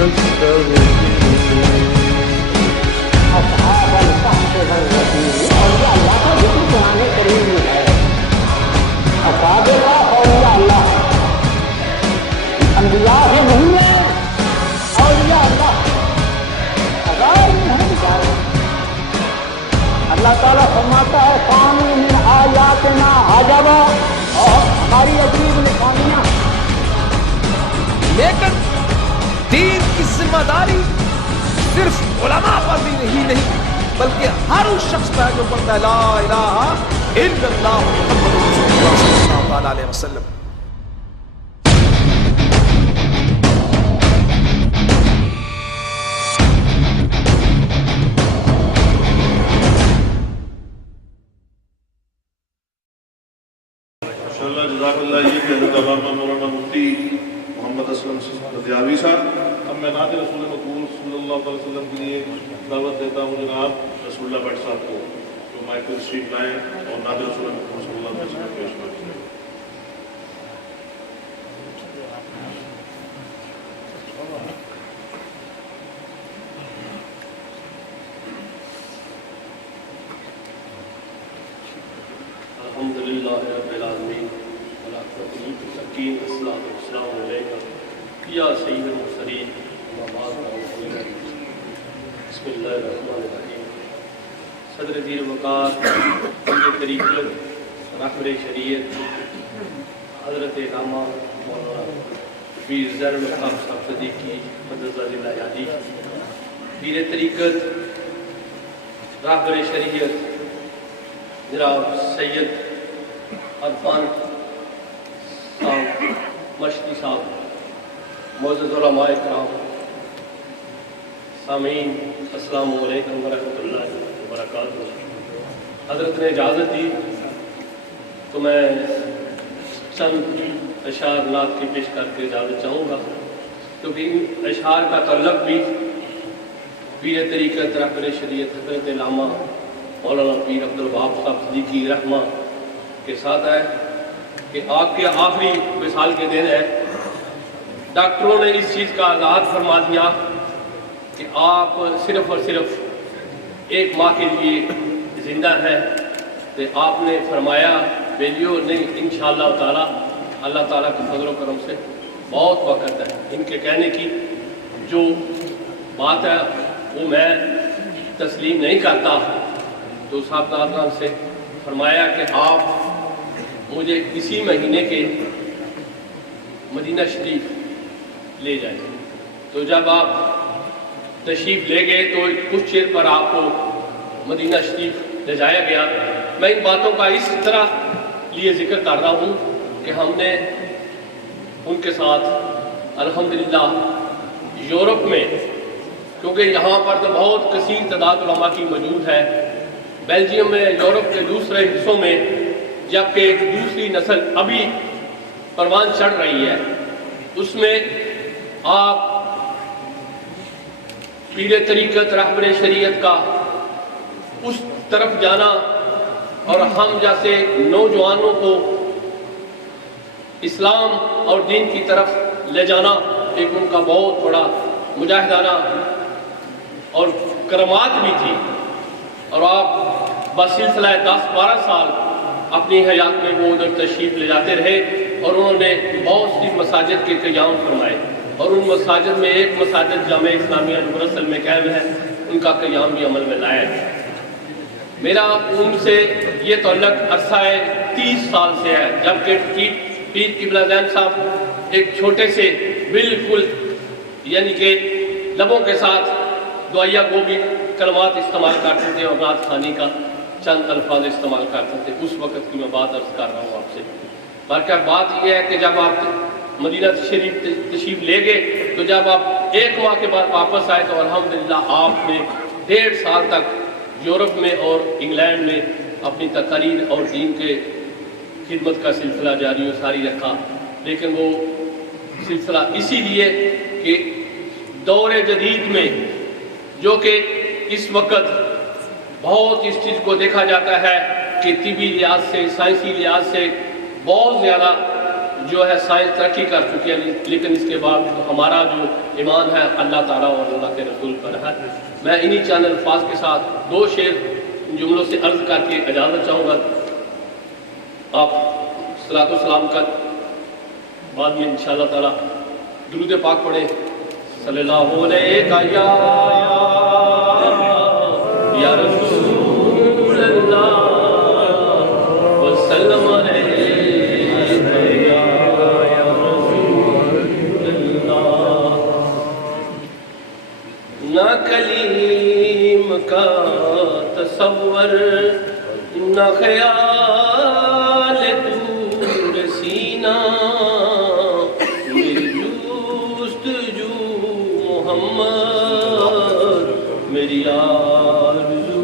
أصحاب الكهف والرقيم أولياء الله کا ذکر قرآن کریم میں ہے. اصحاب الکہف اولیاء اللہ انبیاء بھی نہیں ہیں, اولیاء اللہ غیر میں ہیں بیچارے. اللہ تعالیٰ فرماتا ہے فَانُوا مِنْ آیَاتِنَا عَجَبًا, اور ہماری عجیب نشانیاں. لیکن دین کی ذمہ داری صرف علماء پر بھی نہیں بلکہ ہر اس شخص پر جو پڑھتا ہے لا الہ الا اللہ محمد رسول اللہ صلی اللہ تعالی علیہ وسلم. ماشاءاللہ جزاک اللہ. یہ کہ حضرت علامہ مولانا مفتی محمد اسلم ندیاوی صاحب. اب میں نعت رسول مقبول صلی اللہ علیہ وسلم کے لیے دعوت دیتا ہوں جناب رسول اللہ بٹ صاحب کو جو مائک پر تشریف لائیں اور نعت رسول مقبول صلی اللہ علیہ وسلم پیش کریں. الحمدللہ رب العالمین والعاقبۃ للمتقین والصلاۃ والسلام علیک یا سید المرسلین اما بعد. بسم اللہ الرحمن الرحیم. صدر دیر وقار پیر طریقت رہبر شریعت حضرت علامہ مولانا پیر زیر القاب صاحب صدیقی مدد ذیلہ یادی, پیر طریقت رہبر شریعت جناب سید عرفان صاحب مشتی صاحب, معزز علماء کرام, سامعین السلام علیکم ورحمۃ اللہ وبرکاتہ. حضرت نے اجازت دی تو میں چند اشعار نعت کی پیش کر کے اجازت چاہوں گا, کیونکہ ان اشعار کا تعلق بھی پیر طریقت رہبر شریعت حضرت علامہ مولانا پیر عبدالوہاب صاحب صدیقی رحمہ کے ساتھ ہے کہ آپ کے آخری وصال کے دن ہے. ڈاکٹروں نے اس چیز کا آغاز فرما دیا کہ آپ صرف اور صرف 1 ماہ کے لیے زندہ ہیں, تو آپ نے فرمایا ویلیو نہیں انشاءاللہ تعالی, اللہ تعالیٰ کے فضل و کرم سے بہت وقت ہے. ان کے کہنے کی جو بات ہے وہ میں تسلیم نہیں کرتا, تو صاحب ناظران سے فرمایا کہ آپ مجھے اسی مہینے کے مدینہ شریف لے جائیں. تو جب آپ تشریف لے گئے تو کچھ چیر پر آپ کو مدینہ شریف لے جایا گیا. میں ان باتوں کا اس طرح لیے ذکر کر رہا ہوں کہ ہم نے ان کے ساتھ الحمدللہ یورپ میں, کیونکہ یہاں پر تو بہت کثیر تعداد علماء کی موجود ہے, بیلجیم میں, یورپ کے دوسرے حصوں میں, جبکہ دوسری نسل ابھی پروان چڑھ رہی ہے, اس میں آپ پیر طریقت رہبر شریعت کا اس طرف جانا اور ہم جیسے نوجوانوں کو اسلام اور دین کی طرف لے جانا ایک ان کا بہت بڑا مجاہدانہ اور کرامات بھی تھی. اور آپ بسلسلہ 10-12 سال اپنی حیات میں وہ ادھر تشریف لے جاتے رہے اور انہوں نے بہت سی مساجد کے قیام فرمائے, اور ان مساجد میں ایک مساجد جامعہ اسلامیہ جو برسل میں قائم ہے ان کا قیام بھی عمل میں لایا ہے. میرا ان سے یہ تعلق عرصہ 30 سال سے ہے, جبکہ پیر قبلہ زین صاحب ایک چھوٹے سے بالکل یعنی کہ لبوں کے ساتھ دعائیہ کو بھی کلمات استعمال کرتے تھے اور نعت خوانی کا چند الفاظ استعمال کرتے تھے. اس وقت کی میں بات عرض کر رہا ہوں آپ سے. بلکہ بات یہ ہے کہ جب آپ مدینہ شریف تشریف لے گئے تو جب آپ 1 ماہ کے بعد واپس آئے تو الحمدللہ آپ نے 1.5 سال تک یورپ میں اور انگلینڈ میں اپنی تقاریر اور دین کے خدمت کا سلسلہ جاری و ساری رکھا. لیکن وہ سلسلہ اسی لیے کہ دور جدید میں جو کہ اس وقت بہت اس چیز کو دیکھا جاتا ہے کہ طبی لحاظ سے, سائنسی لحاظ سے بہت زیادہ جو ہے سائنس ترقی کر چکی ہے، لیکن اس کے بعد ہمارا جو ایمان ہے اللہ تعالیٰ اور اللہ کے رسول پر ہے۔ میں انہی چند الفاظ کے ساتھ 2 شعر جملوں سے عرض کر کے اجازت چاہوں گا۔ آپ صلاۃ و سلام کا بعد میں انشاءاللہ تعالیٰ درود پاک پڑھیں۔ صلی اللہ علیہ یا رسول اللہ وسلم نہ کلیم کا تصور نہ خیال دور سینہ، میری جستجو محمد، میری آرزو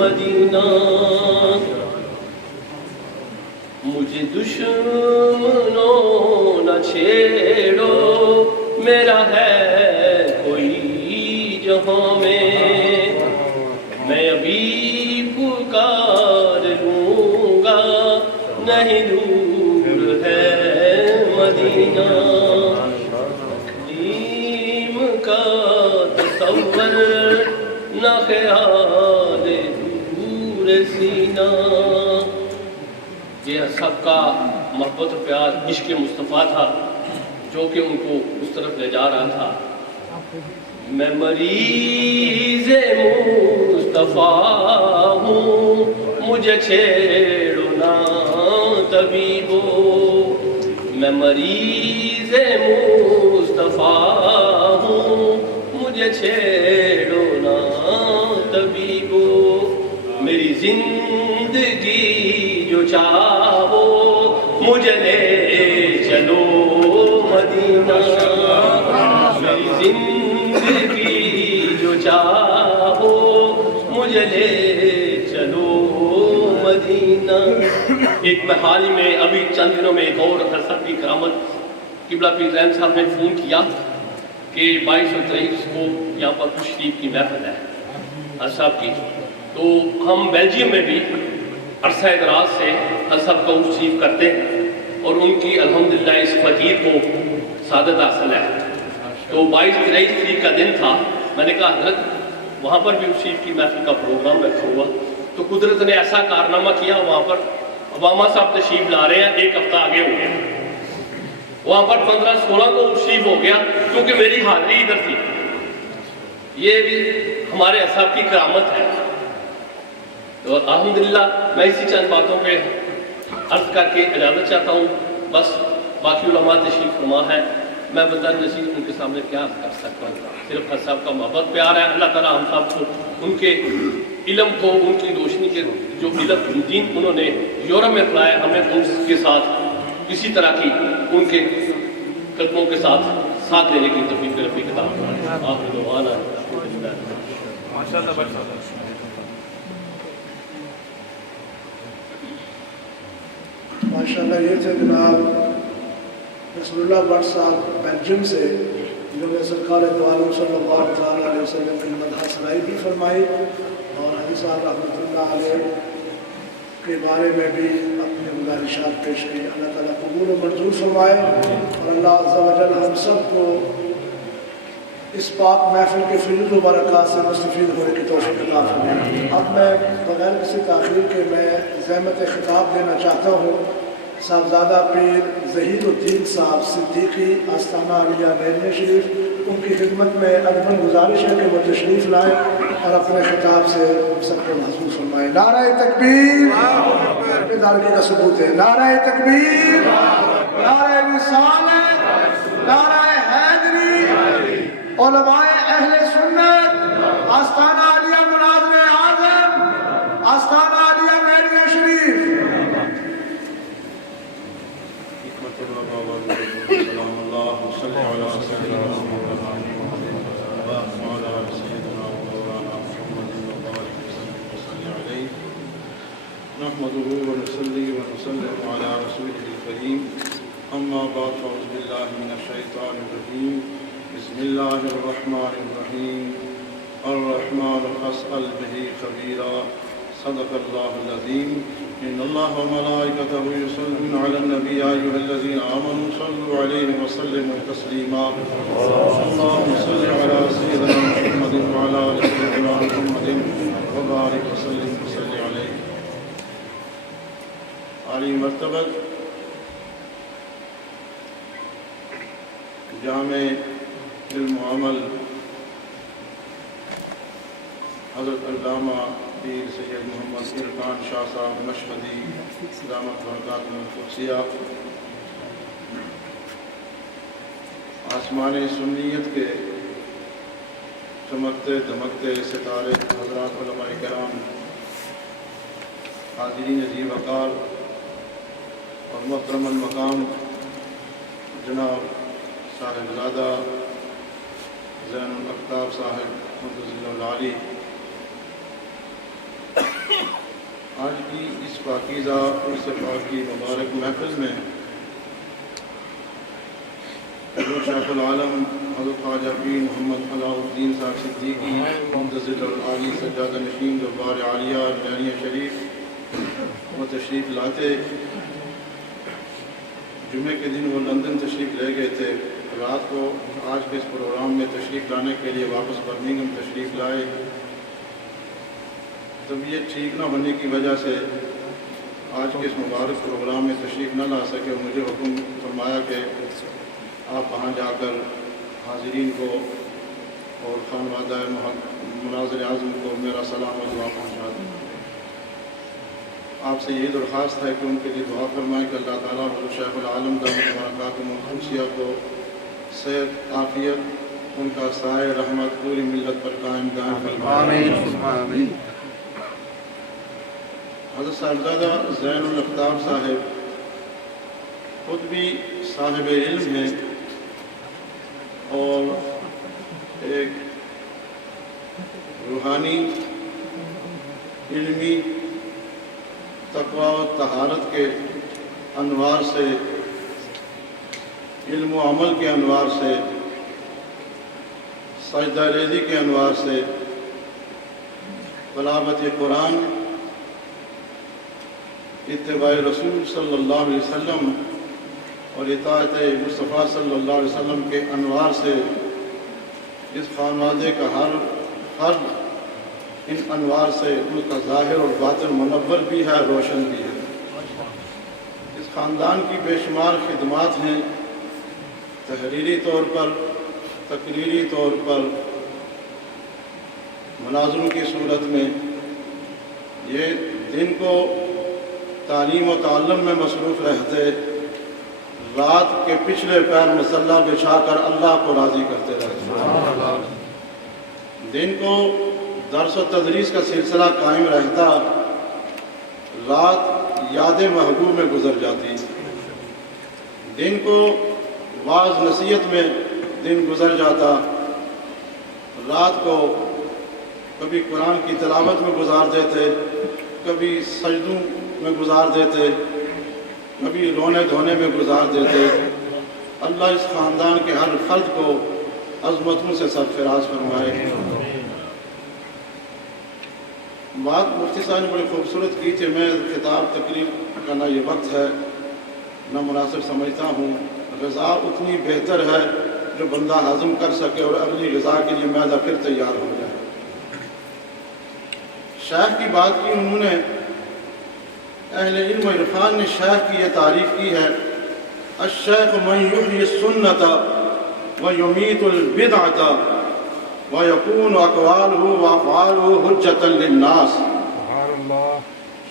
مدینہ، مجھے دشمنوں نہ چھیڑو، میرا ہے کوئی جہاں میں ابھی پکار لوں گا، نہیں دور ہے مدینہ، قدیم کا تصور نہ خیال دور سینہ۔ یہ سب کا محبت و پیار عشق مصطفیٰ تھا جو کہ ان کو اس طرف لے جا رہا تھا۔ میں مریض مصطفیٰ ہوں، مجھے چھیڑو نا طبیبو، میں مریض مصطفیٰ ہوں، مجھے چھیڑو نا طبیبو، میری زندگی جو چاہو مجھے لے چلو مدینہ، میری زندگی جو چاہو مجھے لے چلو مدینہ۔ ایک میں حال ہی میں ابھی چند دنوں میں ایک اور حضرت کی کرامت، قبلہ پیر رحم صاحب نے فون کیا کہ 22 اور 23 کو یہاں پر خوش شریف کی محفل ہے حضرت صاحب کی، تو ہم بیلجیم میں بھی عرصہ دراز سے حضرت صاحب کا عرس شریف کرتے ہیں اور ان کی الحمدللہ اس فقیر کو سعادت حاصل ہے۔ تو 22-23 کا دن تھا، میں نے کہا حضرت وہاں پر بھی عرس شریف کی محفل کا پروگرام رکھا ہوا، تو قدرت نے ایسا کارنامہ کیا، وہاں پر اوباما صاحب تشریف لا رہے ہیں، ایک ہفتہ آگے ہو گیا، وہاں پر 15-16 کو عرس شریف ہو گیا، کیونکہ میری حاضری ادھر تھی۔ یہ بھی ہمارے صاحب کی کرامت ہے۔ تو الحمدللہ میں اسی چند باتوں پہ عرض کر کے اجازت چاہتا ہوں، بس باقی علماء تشریف فرما ہے، میں بندہ نصیب ان کے سامنے کیا کر سکتا ہوں، صرف حضرت صاحب کا محبت پیار ہے۔ اللہ تعالیٰ ہم سب کو ان کے علم کو، ان کی روشنی کے جو علم دین انہوں نے یورپ میں پھیلایا، ہمیں ان کے ساتھ اسی طرح کی ان کے قدموں کے ساتھ دینے کی توفیق رفیق عطا فرمائے۔ آخر دعوانا ماشاءاللہ۔ ماشاءاللہ، یہ تھے جناب رسول اللہ بٹ صاحب بیلجیم سے، جنہوں نے سرکار دو عالم صلی اللہ علیہ وسلم کی مدح ثنائی بھی فرمائی، اور حضرت صاحب رحمۃ اللہ علیہ کے بارے میں بھی اپنی گزارشات پیش کی۔ اللہ تعالیٰ قبول و منظور فرمائے، اور اللہ عز و جل ہم سب کو اس پاک محفل کے فضل و برکات سے مستفید ہونے کی توفیق عطا فرمائے۔ اب میں بغیر کسی تاخیر کے میں زحمت خطاب دینا چاہتا ہوں صاحبزادہ پیر ظہیر الدین صاحب صدیقی آستانہ عالیہ مہرنے شریف، ان کی خدمت میں ادباً گزارش ہے کہ وہ تشریف لائیں اور اپنے خطاب سے سب کو محظوظ فرمائیں۔ نعرہ تکبیر، ادارگی کا ثبوت ہے، نعرہ تکبیر، نعرہ رسالت، نعرہ حیدری، علماء اہل سنت، آستانہ عالیہ مناظر اعظم، آستانہ عالیہ مہرنے شریف۔ نحمده ونصلي ونسلم على رسوله الكريم، أما بعد فأعوذ بالله من الشيطان الرجيم، بسم الله الرحمن الرحيم، الرحمن فاسأل به خبيرا، صدق الله العظيم. إن الله وملائكته يصلون على النبي يا أيها الذين آمنوا صلوا عليه وسلموا تسليما. اللهم صل على سيدنا محمد وعلى آل سيدنا محمد وبارك وسلم وصل عليه. عالی مرتبت جامع علم و عمل حضرت علامہ پیر سید محمد عرفان شاہ صاحب مشہدی دامت برکاتہ القدسیہ آسمان سنیت کے چمکتے دمکتے ستارے حضرات علماء کرام حاضرین عزیز وقار اور محترم المقام جناب صاحبزادہ زین الاقطاب صاحب منتظر العالی، آج کی اس پاکیزہ عرص پاک کی مبارک محفل میں حضرت شیخ العالم حضرت خواجہ پیر محمد علاء الدین صاحب صدیقی منتظر العالی سجادہ نشین دربار عالیہ جاریہ شریف وہ تشریف لاتے. جمعے کے دن وہ لندن تشریف لے گئے تھے، رات کو آج کے اس پروگرام میں تشریف لانے کے لیے واپس برمنگھم تشریف لائے. طبیعت ٹھیک نہ ہونے کی وجہ سے آج کے اس مبارک پروگرام میں تشریف نہ لا سکے. مجھے حکم فرمایا کہ آپ وہاں جا کر حاضرین کو اور خانوادہ مناظر اعظم کو میرا سلام و دعا پہنچا دیں. آپ سے یہی درخواست ہے کہ ان کے لیے دعا فرمائیں کہ اللہ تعالیٰ حضرت شیخ العالم دامت برکاتہ القدسیہ کو صحت عافیت، ان کا سایہ رحمت پوری ملت پر قائم دائم فرمائے. آمین. حضرت صاحبزادہ زین الاقطاب صاحب خود بھی صاحب علم ہیں اور ایک روحانی علمی تقوی و طہارت کے انوار سے، علم و عمل کے انوار سے، سجدہ ریزی کے انوار سے، تلاوت قرآن، اتباع رسول صلی اللہ علیہ وسلم اور اطاعت مصطفیٰ صلی اللہ علیہ وسلم کے انوار سے اس خانوادے کا ہر فرد ان انوار سے ان کا ظاہر اور باطن منور بھی ہے، روشن بھی ہے. اس خاندان کی بے شمار خدمات ہیں، تحریری طور پر، تقریری طور پر، مناظروں کی صورت میں. یہ دن کو تعلیم و تعلم میں مصروف رہتے، رات کے پچھلے پیر مصلی بچھا کر اللہ کو راضی کرتے رہتے. دن کو درس و تدریس کا سلسلہ قائم رہتا، رات یاد محبوب میں گزر جاتی. دن کو واعظ نصیحت میں دن گزر جاتا، رات کو کبھی قرآن کی تلاوت میں گزار دیتے، کبھی سجدوں میں گزار دیتے، کبھی رونے دھونے میں گزار دیتے. اللہ اس خاندان کے ہر فرد کو عظمتوں سے سرفراز فرمائے. بات مفتی صاحب نے بڑی خوبصورت کی تھی. میں خطاب تقریر کا نہ یہ وقت ہے نہ مناسب سمجھتا ہوں. غذا اتنی بہتر ہے جو بندہ ہضم کر سکے اور اگلی غذا کے لیے معدہ پھر تیار ہو جائے. شیخ کی بات کی انہوں نے، اہل علم و عرفان نے شیخ کی یہ تعریف کی ہے: الشیخ من یحیی السنۃ ویمیت البدعۃ وَيَكُونُ أَقْوَالُهُ وَأَفْعَالُهُ حُجَّةً لِلنَّاسِ.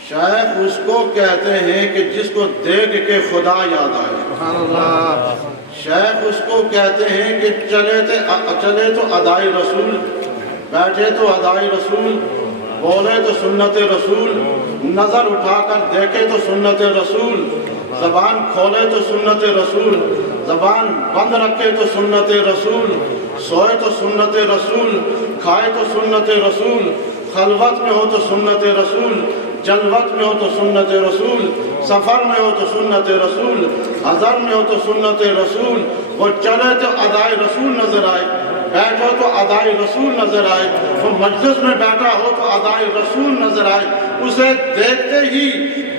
شیخ اس کو کہتے ہیں کہ جس کو دیکھ کے خدا یاد آئے. شیخ اس کو کہتے ہیں کہ چلے تو ادائی رسول، بیٹھے تو ادائی رسول، بولے تو سنت رسول، نظر اٹھا کر دیکھے تو سنت رسول، زبان کھولے تو سنت رسول، زبان بند رکھے تو سنت رسول، سوئے تو سنت رسول، کھائے تو سنت رسول، خلوت میں ہو تو سنت رسول، جلوت میں ہو تو سنت رسول، سفر میں ہو تو سنت رسول، حضر میں ہو تو سنت رسول. وہ چلے تو ادائے رسول نظر آئے، بیٹھو تو ادائے رسول نظر آئے، وہ مجلس میں بیٹھا ہو تو ادائے رسول نظر آئے، اسے دیکھتے ہی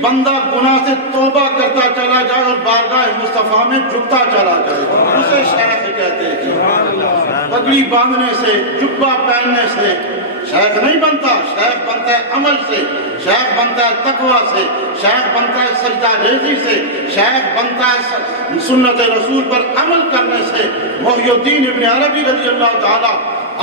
بندہ گناہ سے توبہ کرتا چلا جائے اور بارگاہ مصطفیٰ میں جھکتا چلا جائے، اسے شیخ کہتے ہیں۔ پگڑی باندھنے سے، جبہ پہننے سے شیخ نہیں بنتا، شیخ بنتا ہے عمل سے، شیخ بنتا ہے تقوی سے، شیخ بنتا ہے سجدہ ریزی سے، شیخ بنتا ہے سنت رسول پر عمل کرنے سے۔ محی الدین ابن عربی رضی اللہ تعالیٰ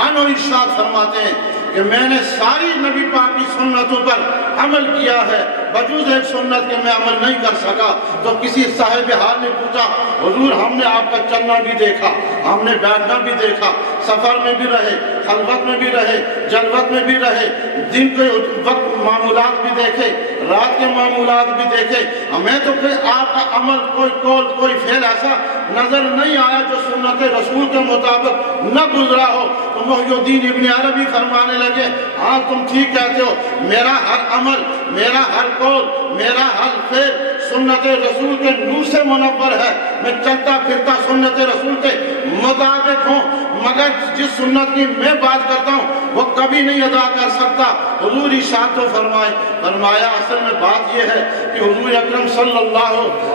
عنہ ارشاد فرماتے ہیں کہ میں نے ساری نبی پاک کی سنتوں پر عمل کیا ہے، بجوز ایک سنت کے میں عمل نہیں کر سکا۔ تو کسی صاحب حال نے پوچھا، حضور ہم نے آپ کا چلنا بھی دیکھا، ہم نے بیٹھنا بھی دیکھا، سفر میں بھی رہے، خلوت میں بھی رہے، جلوت میں بھی رہے، دن کے وقت معمولات بھی دیکھے، رات کے معمولات بھی دیکھے، ہمیں تو کوئی آپ کا عمل، کوئی قول، کوئی فعل ایسا نظر نہیں آیا جو سنت رسول کے مطابق نہ گزرا ہو۔ تو محی الدین ابن عربی فرمانے لگے، ہاں تم ٹھیک کہتے ہو، میرا ہر عمل، میرا ہر قول، میرا ہر فعل سنت رسول کے نور سے منور ہے، میں چلتا پھرتا سنت رسول کے مطابق ہوں، مگر جس سنت کی میں بات کرتا ہوں وہ کبھی نہیں ادا کر سکتا۔ حضور ارشاد تو فرمایا اصل میں بات یہ ہے کہ حضور اکرم صلی اللہ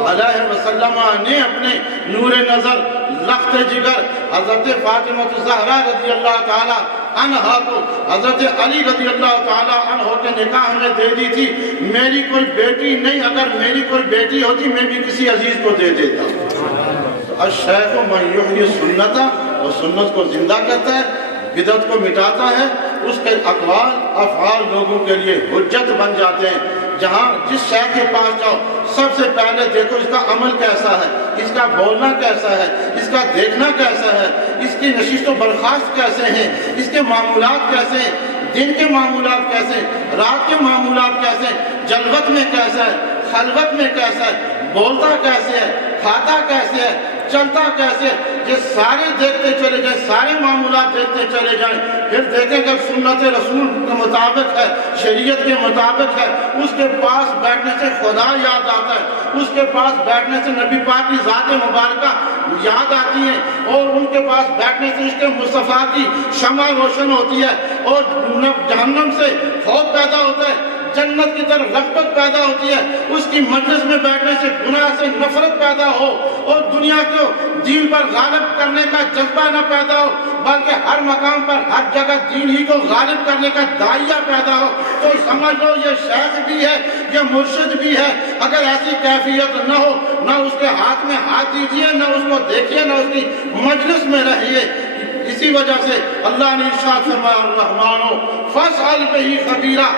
علیہ وسلم نے اپنے نور نظر، لخت جگر حضرت فاطمہ الزہرا رضی اللہ تعالی عنہا کو حضرت علی رضی اللہ تعالی عنہ کے نکاح میں دے دی تھی۔ میری کوئی بیٹی نہیں، اگر میری کوئی بیٹی ہوتی میں بھی کسی عزیز کو دے دیتا۔ الشیخ من یحیی السنت، وہ سنت کو زندہ کرتا ہے، بدعت کو مٹاتا ہے، اس کے اقوال افعال لوگوں کے لیے حجت بن جاتے ہیں۔ جہاں جس شیخ کے پاس جاؤ سب سے پہلے دیکھو اس کا عمل کیسا ہے، اس کا بولنا کیسا ہے، اس کا دیکھنا کیسا ہے، اس کی نشست و برخاست کیسے ہیں، اس کے معمولات کیسے ہیں، دن کے معمولات کیسے ہیں، رات کے معمولات کیسے ہیں، جلوت میں کیسا ہے، خلوت میں کیسا ہے، بولتا کیسے ہے، کھاتا کیسے ہے، چلتا کیسے، یہ سارے دیکھتے چلے جائیں، سارے معمولات دیکھتے چلے جائیں، پھر دیکھیں کہ سنت رسول کے مطابق ہے، شریعت کے مطابق ہے، اس کے پاس بیٹھنے سے خدا یاد آتا ہے، اس کے پاس بیٹھنے سے نبی پاک کی ذات مبارکہ یاد آتی ہے، اور ان کے پاس بیٹھنے سے اس کے مصطفیٰ کی شمع روشن ہوتی ہے، اور جہنم سے خوف پیدا ہوتا ہے، جنت کی طرف رغبت پیدا ہوتی ہے، اس کی مجلس میں بیٹھنے سے گناہ سے نفرت پیدا ہو، اور دنیا کو دین پر غالب کرنے کا جذبہ نہ پیدا ہو، بلکہ ہر مقام پر ہر جگہ دین ہی کو غالب کرنے کا داعیہ پیدا ہو، تو سمجھ لو یہ شیخ بھی ہے، یہ مرشد بھی ہے۔ اگر ایسی کیفیت نہ ہو، نہ اس کے ہاتھ میں ہاتھ دیجیے، نہ اس کو دیکھیے، نہ اس کی مجلس میں رہیے۔ اسی وجہ سے اللہ نے ارشاد فرمایا، الرحمن فاسأل بہ خبیرا،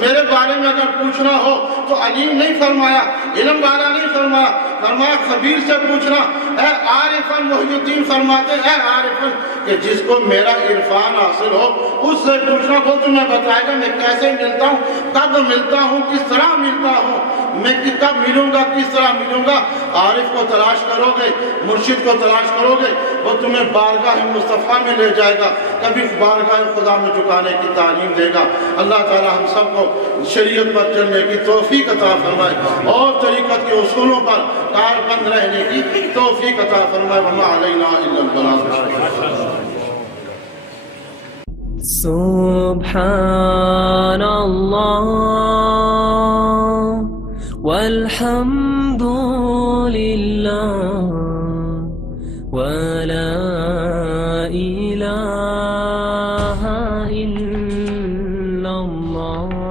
میرے بارے میں اگر پوچھنا ہو تو علیم نہیں فرمایا، علم والا نہیں فرمایا، فرمایا خبیر سے پوچھنا۔ اے عارفن، محی الدین فرماتے اے عارفن کہ جس کو میرا عرفان حاصل ہو اس سے پوچھنا، وہ تمہیں بتائے گا میں کیسے ملتا ہوں، کب ملتا ہوں، کس طرح ملتا ہوں، میں کب ملوں گا، کس طرح ملوں گا۔ عارف کو تلاش کرو گے، مرشد کو تلاش کرو گے، وہ تمہیں بارگاہ مصطفیٰ میں لے جائے گا، کبھی بارگاہ خدا میں جھکانے کی تعلیم دے گا۔ اللہ تعالی ہم سب کو شریعت پر چلنے کی توفیق عطا فرمائے، اور طریقت کے اصولوں پر کاربند رہنے کی توفیق عطا فرمائے۔ وما علینا الا البلاغ۔ سبحان اللہ والحمد للہ ولا الہ الا اللہ۔